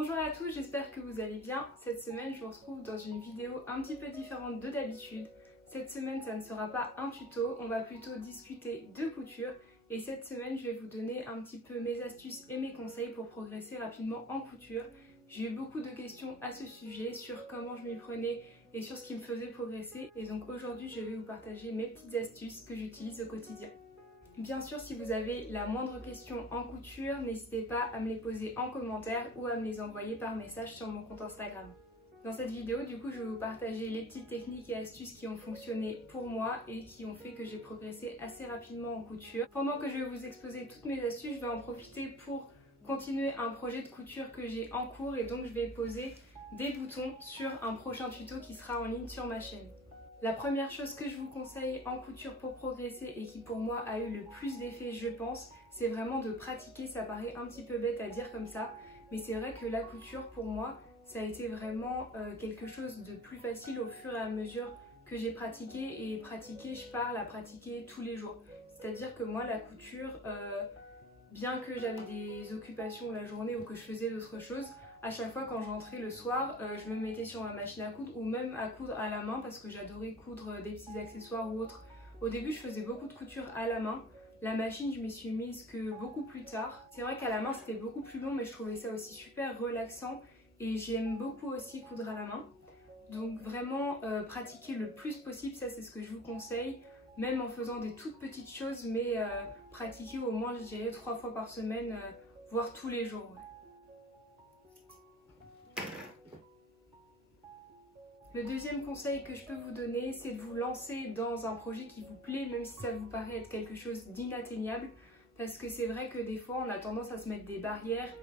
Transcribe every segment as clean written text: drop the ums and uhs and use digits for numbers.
Bonjour à tous, j'espère que vous allez bien. Cette semaine, je vous retrouve dans une vidéo un petit peu différente de d'habitude. Cette semaine, ça ne sera pas un tuto, on va plutôt discuter de couture. Et cette semaine, je vais vous donner un petit peu mes astuces et mes conseils pour progresser rapidement en couture. J'ai eu beaucoup de questions à ce sujet, sur comment je m'y prenais et sur ce qui me faisait progresser. Et donc aujourd'hui, je vais vous partager mes petites astuces que j'utilise au quotidien. Bien sûr, si vous avez la moindre question en couture, n'hésitez pas à me les poser en commentaire ou à me les envoyer par message sur mon compte Instagram. Dans cette vidéo, du coup, je vais vous partager les petites techniques et astuces qui ont fonctionné pour moi et qui ont fait que j'ai progressé assez rapidement en couture. Pendant que je vais vous exposer toutes mes astuces, je vais en profiter pour continuer un projet de couture que j'ai en cours et donc je vais poser des boutons sur un prochain tuto qui sera en ligne sur ma chaîne. La première chose que je vous conseille en couture pour progresser et qui pour moi a eu le plus d'effet, je pense, c'est vraiment de pratiquer. Ça paraît un petit peu bête à dire comme ça, mais c'est vrai que la couture pour moi, ça a été vraiment quelque chose de plus facile au fur et à mesure que j'ai pratiqué. Et pratiquer, je parle à pratiquer tous les jours. C'est-à-dire que moi, la couture, bien que j'avais des occupations la journée ou que je faisais d'autres choses, à chaque fois quand j'entrais le soir, je me mettais sur ma machine à coudre ou même à coudre à la main parce que j'adorais coudre des petits accessoires ou autres. Au début, je faisais beaucoup de couture à la main. La machine, je m'y suis mise que beaucoup plus tard. C'est vrai qu'à la main, c'était beaucoup plus long, mais je trouvais ça aussi super relaxant et j'aime beaucoup aussi coudre à la main. Donc vraiment, pratiquer le plus possible, ça c'est ce que je vous conseille, même en faisant des toutes petites choses, mais pratiquer au moins, je dirais, 3 fois par semaine, voire tous les jours. Ouais. Le deuxième conseil que je peux vous donner, c'est de vous lancer dans un projet qui vous plaît, même si ça vous paraît être quelque chose d'inatteignable. Parce que c'est vrai que des fois, on a tendance à se mettre des barrières,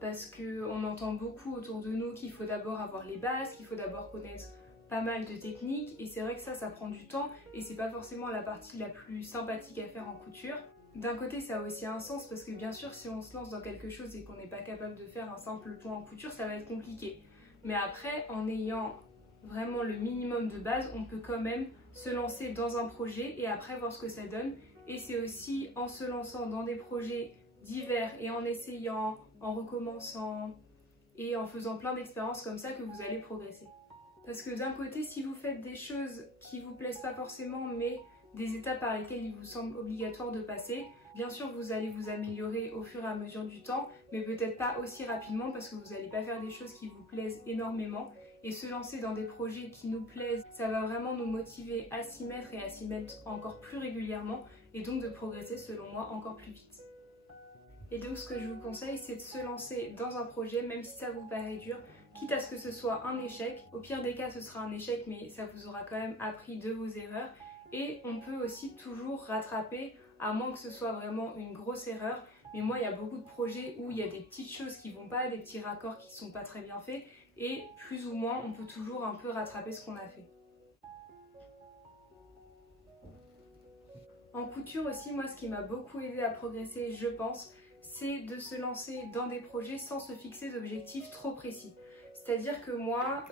parce qu'on entend beaucoup autour de nous qu'il faut d'abord avoir les bases, qu'il faut d'abord connaître pas mal de techniques. Et c'est vrai que ça prend du temps et c'est pas forcément la partie la plus sympathique à faire en couture. D'un côté, ça a aussi un sens parce que bien sûr, si on se lance dans quelque chose et qu'on n'est pas capable de faire un simple point en couture, ça va être compliqué. Mais après, en ayant vraiment le minimum de base, on peut quand même se lancer dans un projet et après voir ce que ça donne. Et c'est aussi en se lançant dans des projets divers et en essayant, en recommençant et en faisant plein d'expériences comme ça que vous allez progresser. Parce que d'un côté, si vous faites des choses qui vous plaisent pas forcément, mais des étapes par lesquelles il vous semble obligatoire de passer, bien sûr vous allez vous améliorer au fur et à mesure du temps, mais peut-être pas aussi rapidement parce que vous n'allez pas faire des choses qui vous plaisent énormément. Et se lancer dans des projets qui nous plaisent, ça va vraiment nous motiver à s'y mettre et à s'y mettre encore plus régulièrement et donc de progresser selon moi encore plus vite. Et donc ce que je vous conseille, c'est de se lancer dans un projet même si ça vous paraît dur, quitte à ce que ce soit un échec. Au pire des cas, ce sera un échec, mais ça vous aura quand même appris de vos erreurs. Et on peut aussi toujours rattraper, à moins que ce soit vraiment une grosse erreur. Mais moi, il y a beaucoup de projets où il y a des petites choses qui vont pas, des petits raccords qui sont pas très bien faits. Et plus ou moins, on peut toujours un peu rattraper ce qu'on a fait. En couture aussi, moi, ce qui m'a beaucoup aidé à progresser, je pense, c'est de se lancer dans des projets sans se fixer d'objectifs trop précis. C'est-à-dire que moi,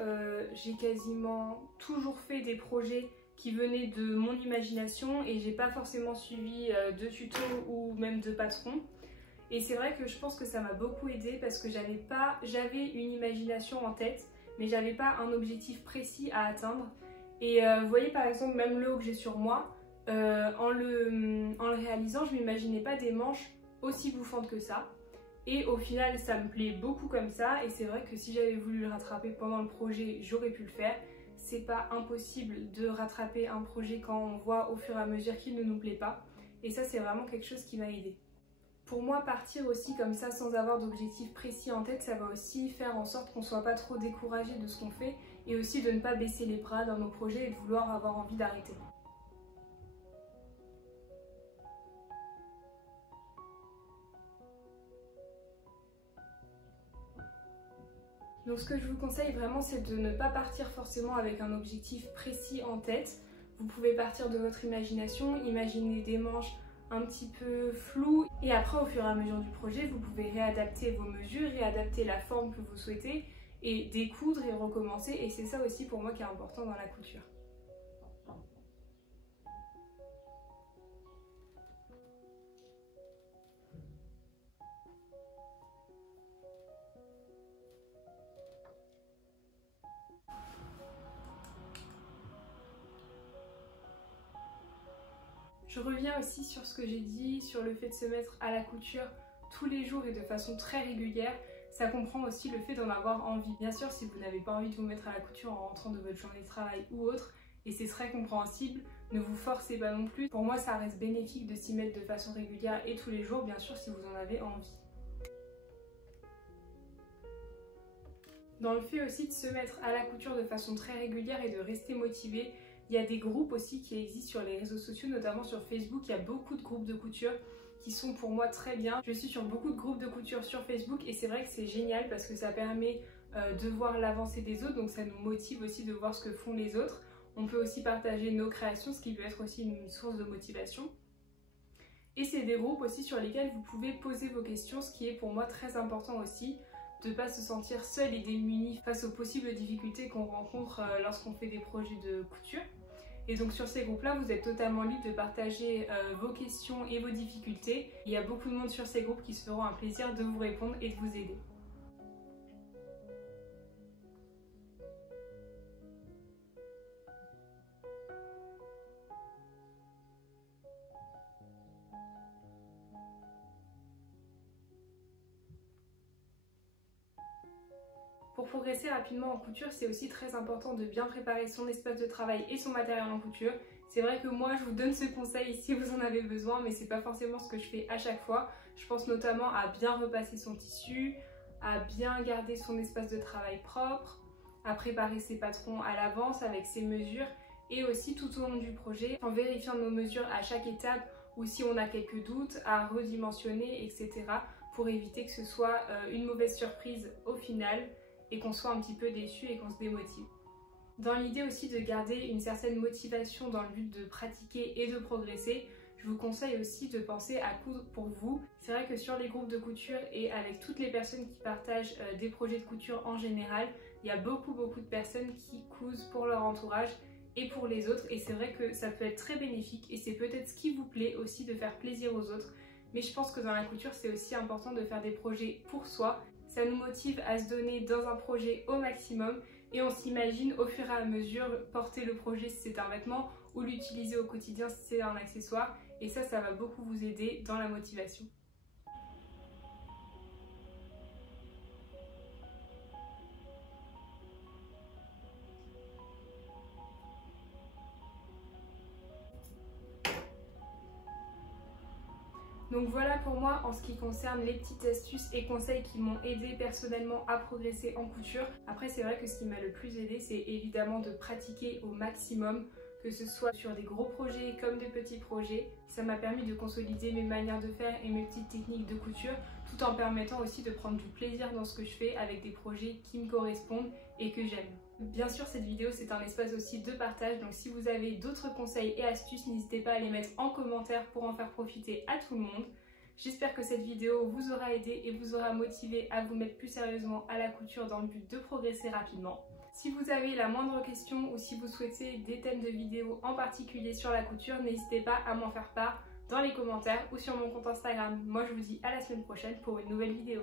j'ai quasiment toujours fait des projets qui venaient de mon imagination et j'ai pas forcément suivi de tutos ou même de patrons. Et c'est vrai que je pense que ça m'a beaucoup aidé parce que j'avais une imagination en tête, mais j'avais pas un objectif précis à atteindre. Et vous voyez par exemple même le haut que j'ai sur moi, en le réalisant, je m'imaginais pas des manches aussi bouffantes que ça. Et au final, ça me plaît beaucoup comme ça. Et c'est vrai que si j'avais voulu le rattraper pendant le projet, j'aurais pu le faire. C'est pas impossible de rattraper un projet quand on voit au fur et à mesure qu'il ne nous plaît pas. Et ça, c'est vraiment quelque chose qui m'a aidée. Pour moi, partir aussi comme ça sans avoir d'objectif précis en tête, ça va aussi faire en sorte qu'on ne soit pas trop découragé de ce qu'on fait et aussi de ne pas baisser les bras dans nos projets et de vouloir avoir envie d'arrêter. Donc ce que je vous conseille vraiment, c'est de ne pas partir forcément avec un objectif précis en tête. Vous pouvez partir de votre imagination, imaginer des manches un petit peu floues et après au fur et à mesure du projet, vous pouvez réadapter vos mesures, réadapter la forme que vous souhaitez et découdre et recommencer. Et c'est ça aussi pour moi qui est important dans la couture. Je reviens aussi sur ce que j'ai dit, sur le fait de se mettre à la couture tous les jours et de façon très régulière. Ça comprend aussi le fait d'en avoir envie. Bien sûr, si vous n'avez pas envie de vous mettre à la couture en rentrant de votre journée de travail ou autre, et c'est très compréhensible, ne vous forcez pas non plus. Pour moi, ça reste bénéfique de s'y mettre de façon régulière et tous les jours, bien sûr, si vous en avez envie. Dans le fait aussi de se mettre à la couture de façon très régulière et de rester motivé, il y a des groupes aussi qui existent sur les réseaux sociaux, notamment sur Facebook. Il y a beaucoup de groupes de couture qui sont pour moi très bien. Je suis sur beaucoup de groupes de couture sur Facebook et c'est vrai que c'est génial parce que ça permet de voir l'avancée des autres, donc ça nous motive aussi de voir ce que font les autres. On peut aussi partager nos créations, ce qui peut être aussi une source de motivation. Et c'est des groupes aussi sur lesquels vous pouvez poser vos questions, ce qui est pour moi très important aussi, de ne pas se sentir seul et démuni face aux possibles difficultés qu'on rencontre lorsqu'on fait des projets de couture. Et donc sur ces groupes-là, vous êtes totalement libre de partager vos questions et vos difficultés. Il y a beaucoup de monde sur ces groupes qui se feront un plaisir de vous répondre et de vous aider. Pour progresser rapidement en couture, c'est aussi très important de bien préparer son espace de travail et son matériel en couture. C'est vrai que moi, je vous donne ce conseil si vous en avez besoin, mais c'est pas forcément ce que je fais à chaque fois. Je pense notamment à bien repasser son tissu, à bien garder son espace de travail propre, à préparer ses patrons à l'avance avec ses mesures et aussi tout au long du projet, en vérifiant nos mesures à chaque étape ou si on a quelques doutes, à redimensionner, etc. pour éviter que ce soit une mauvaise surprise au final et qu'on soit un petit peu déçu et qu'on se démotive. Dans l'idée aussi de garder une certaine motivation dans le but de pratiquer et de progresser, je vous conseille aussi de penser à coudre pour vous. C'est vrai que sur les groupes de couture et avec toutes les personnes qui partagent des projets de couture en général, il y a beaucoup de personnes qui cousent pour leur entourage et pour les autres, et c'est vrai que ça peut être très bénéfique et c'est peut-être ce qui vous plaît aussi, de faire plaisir aux autres. Mais je pense que dans la couture, c'est aussi important de faire des projets pour soi. Ça nous motive à se donner dans un projet au maximum et on s'imagine au fur et à mesure porter le projet si c'est un vêtement ou l'utiliser au quotidien si c'est un accessoire, et ça va beaucoup vous aider dans la motivation. Donc voilà pour moi en ce qui concerne les petites astuces et conseils qui m'ont aidé personnellement à progresser en couture. Après, c'est vrai que ce qui m'a le plus aidé, c'est évidemment de pratiquer au maximum, que ce soit sur des gros projets comme des petits projets. Ça m'a permis de consolider mes manières de faire et mes petites techniques de couture, tout en permettant aussi de prendre du plaisir dans ce que je fais avec des projets qui me correspondent et que j'aime. Bien sûr, cette vidéo, c'est un espace aussi de partage, donc si vous avez d'autres conseils et astuces, n'hésitez pas à les mettre en commentaire pour en faire profiter à tout le monde. J'espère que cette vidéo vous aura aidé et vous aura motivé à vous mettre plus sérieusement à la couture dans le but de progresser rapidement. Si vous avez la moindre question ou si vous souhaitez des thèmes de vidéos en particulier sur la couture, n'hésitez pas à m'en faire part dans les commentaires ou sur mon compte Instagram. Moi, je vous dis à la semaine prochaine pour une nouvelle vidéo.